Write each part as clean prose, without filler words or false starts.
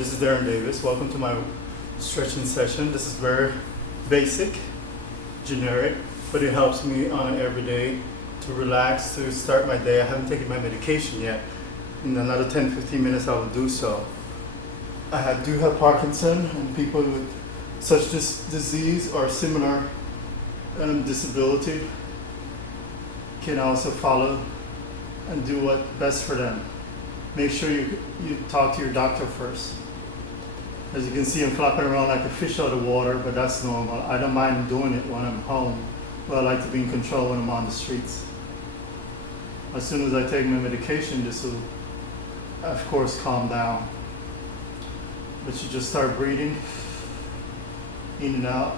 this is Darren Davis. Welcome to my stretching session. This is very basic, generic, but it helps me on every day to relax, to start my day. I haven't taken my medication yet. In another 10-15 minutes I will do so. I do have Parkinson, and people with such disease or similar disability can also follow and do what's best for them. Make sure you talk to your doctor first. As you can see, I'm flopping around like a fish out of water, but that's normal. I don't mind doing it when I'm home, but I like to be in control when I'm on the streets. As soon as I take my medication, this will, of course, calm down. But you just start breathing in and out.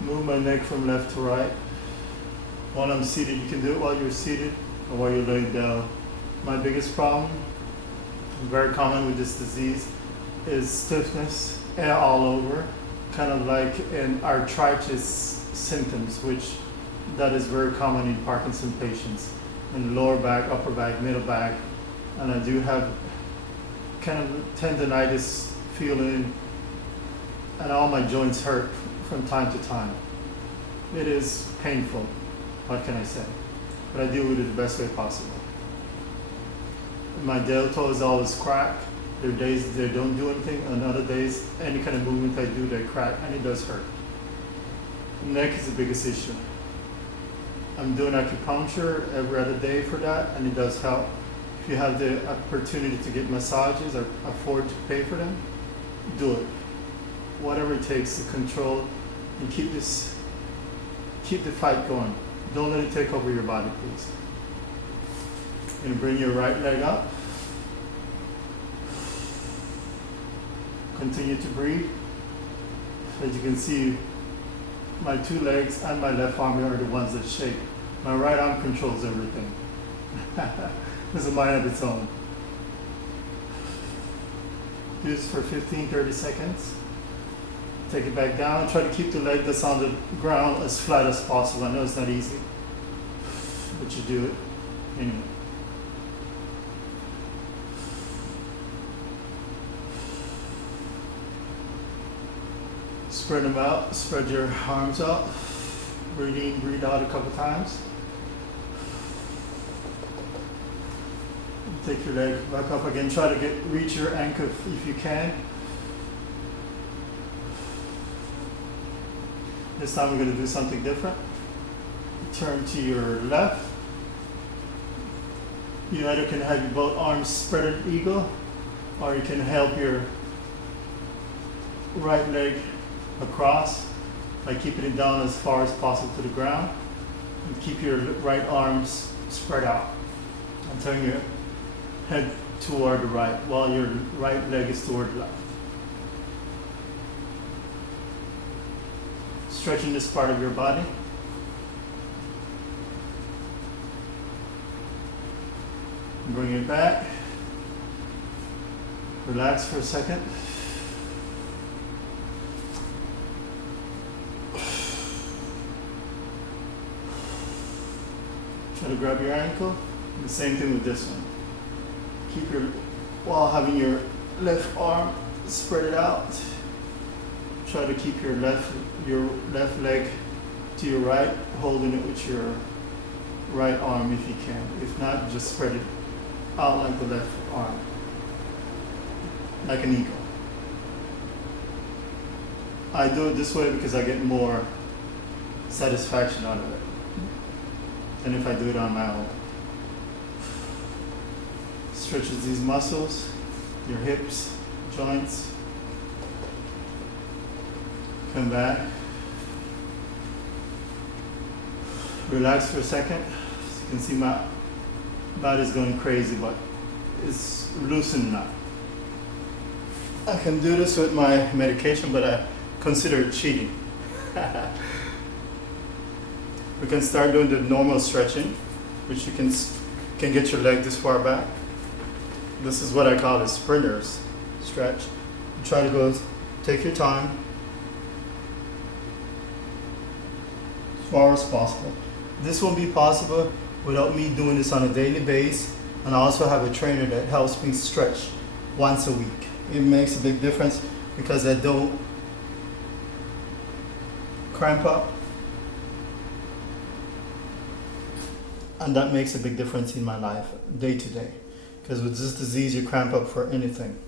Move my neck from left to right. While I'm seated, you can do it while you're seated or while you're laying down. My biggest problem, very common with this disease, is stiffness and all over, kind of like an arthritis symptoms, which that is very common in Parkinson patients, in the lower back, upper back, middle back, and I do have kind of tendonitis feeling, and all my joints hurt from time to time. It is painful, what can I say? But I deal with it the best way possible. My deltoid is always cracked. There are days they don't do anything, and other days, any kind of movement I do, they crack, and it does hurt. The neck is the biggest issue. I'm doing acupuncture every other day for that, and it does help. If you have the opportunity to get massages or afford to pay for them, do it. Whatever it takes to control and keep the fight going. Don't let it take over your body, please. You're gonna bring your right leg up. Continue to breathe. As you can see, my two legs and my left arm are the ones that shake. My right arm controls everything. It's a mind of its own. Do this for 15-30 seconds. Take it back down. Try to keep the leg that's on the ground as flat as possible. I know it's not easy, but you do it anyway. Spread them out. Spread your arms out. Breathe in, breathe out a couple times. Take your leg back up again. Try to reach your ankle if you can. This time we're going to do something different. Turn to your left. You either can have your both arms spread at eagle, or you can help your right leg across by keeping it down as far as possible to the ground. And keep your right arms spread out. And turn your head toward the right while your right leg is toward the left. Stretching this part of your body. Bring it back. Relax for a second. Try to grab your ankle. And the same thing with this one. Keep while having your left arm spread it out. Try to keep your left leg to your right, holding it with your right arm if you can. If not, just spread it out like the left arm, like an eagle. I do it this way because I get more satisfaction out of it than if I do it on my own. Stretches these muscles, your hips, joints. Come back. Relax for a second. As you can see, my body's going crazy, but it's loosening up. I can do this with my medication, but I consider it cheating. We can start doing the normal stretching, which you can get your leg this far back. This is what I call a sprinter's stretch. Try to go, take your time. far as possible. This won't be possible without me doing this on a daily basis, and I also have a trainer that helps me stretch once a week. It makes a big difference because I don't cramp up, and that makes a big difference in my life day to day, because with this disease you cramp up for anything.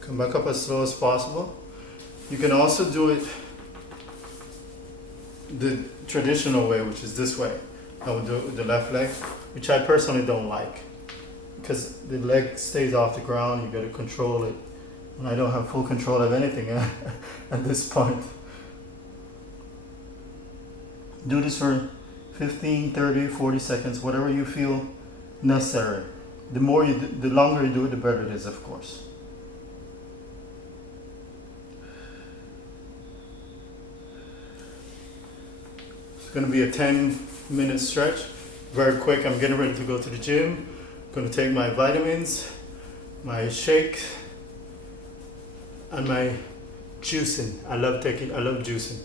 Come back up as slow as possible. You can also do it the traditional way, which is this way. I would do it with the left leg, which I personally don't like, because the leg stays off the ground, you gotta control it, and I don't have full control of anything at this point. Do this for 15, 30, 40 seconds, whatever you feel necessary. The longer you do it, the better it is, of course. Going to be a 10-minute stretch, very quick. I'm getting ready to go to the gym. I'm going to take my vitamins, my shake, and my juicing. I love juicing.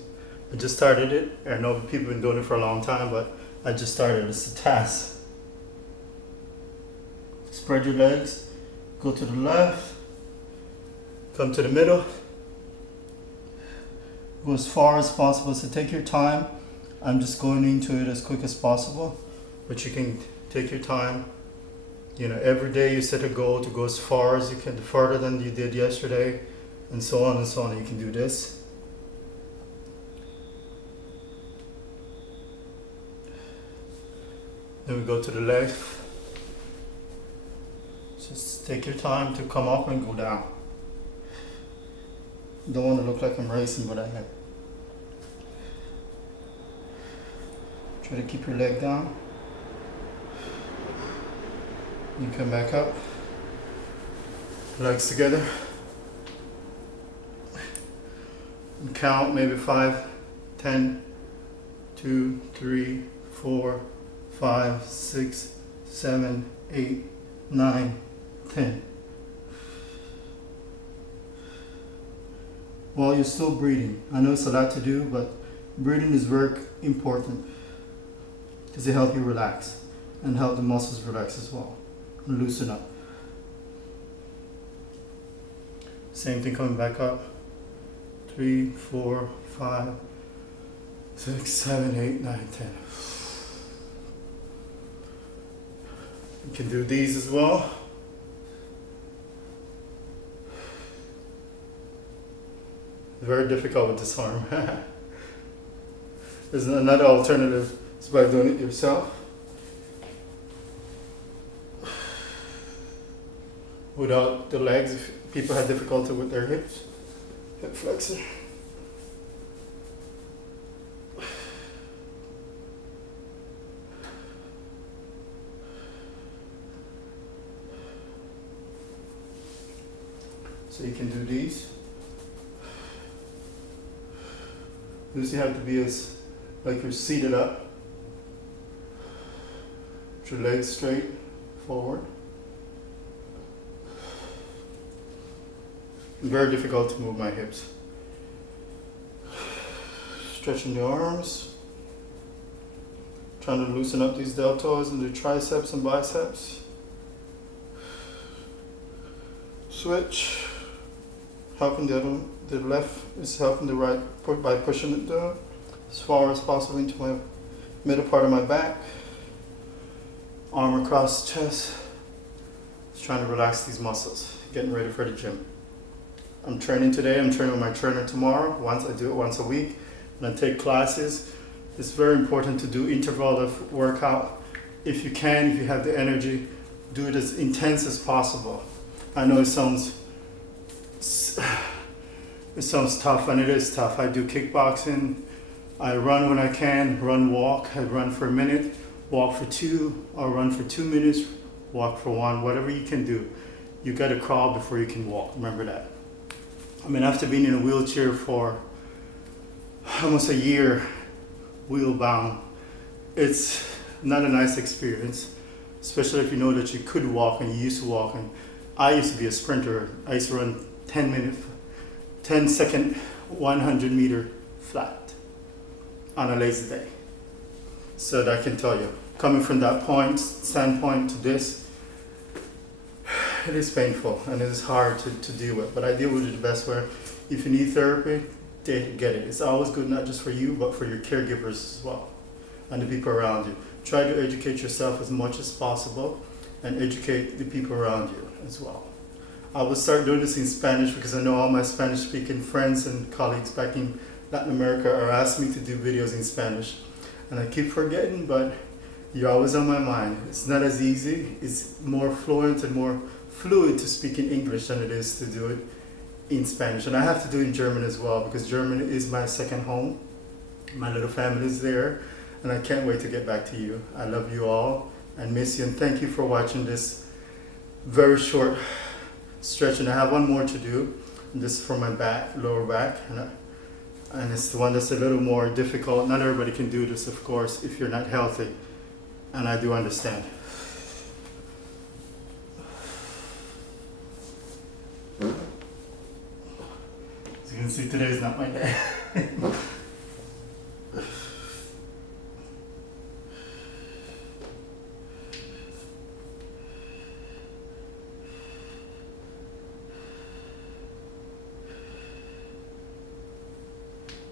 I just started it. I know people have been doing it for a long time, but I just started. It's a task. Spread your legs, go to the left, come to the middle, go as far as possible. So take your time. I'm just going into it as quick as possible, but you can take your time. You know, every day you set a goal to go as far as you can, farther than you did yesterday, and so on and so on. You can do this. Then we go to the left. Just take your time to come up and go down. Don't want to look like I'm racing, but I am. Try to keep your leg down. You come back up. Legs together. And count maybe 5, 10, 2, 3, 4, 5, 6, 7, 8, 9, 10. While you're still breathing. I know it's a lot to do, but breathing is very important, because it helps you relax and help the muscles relax as well and loosen up. Same thing coming back up. 3, 4, 5, 6, 7, 8, 9, 10. You can do these as well. Very difficult with this arm. There's another alternative. It's by doing it yourself. Without the legs, if people have difficulty with their hips, hip flexor. So you can do these. This you have to be as like you're seated up. Put your legs straight forward. Very difficult to move my hips. Stretching the arms. Trying to loosen up these deltoids and the triceps and biceps. Switch. Helping the left is helping the right by pushing it down as far as possible into my middle part of my back. Arm across the chest. Just trying to relax these muscles. Getting ready for the gym. I'm training today. I'm training with my trainer tomorrow. I do it once a week, and I take classes. It's very important to do interval of workout. If you can, if you have the energy, do it as intense as possible. I know it sounds tough, and it is tough. I do kickboxing. I run when I can, walk. I run for a minute, walk for 2, or run for 2 minutes, walk for 1, whatever you can do. You gotta crawl before you can walk, remember that. I mean, after being in a wheelchair for almost a year, wheel bound, it's not a nice experience, especially if you know that you could walk and you used to walk. And I used to be a sprinter. I used to run 10-second 100-meter flat on a lazy day. So that I can tell you, coming from that standpoint to this, it is painful and it is hard to deal with, but I deal with it the best way. If you need therapy, get it. It's always good, not just for you, but for your caregivers as well and the people around you. Try to educate yourself as much as possible and educate the people around you as well. I will start doing this in Spanish because I know all my Spanish-speaking friends and colleagues back in Latin America are asking me to do videos in Spanish. And I keep forgetting, but you're always on my mind. It's not as easy. It's more fluent and more fluid to speak in English than it is to do it in Spanish. And I have to do it in German as well because German is my second home. My little family is there, and I can't wait to get back to you. I love you all and miss you, and thank you for watching this very short stretch. And I have one more to do. And this is for my back, lower back, and it's the one that's a little more difficult. Not everybody can do this, of course, if you're not healthy, and I do understand. As you can see, today is not my day.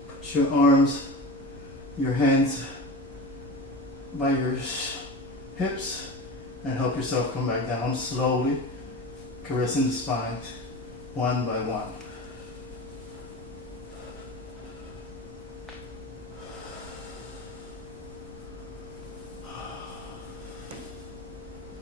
Put your arms, your hands by your hips and help yourself come back down slowly, caressing the spine one by one.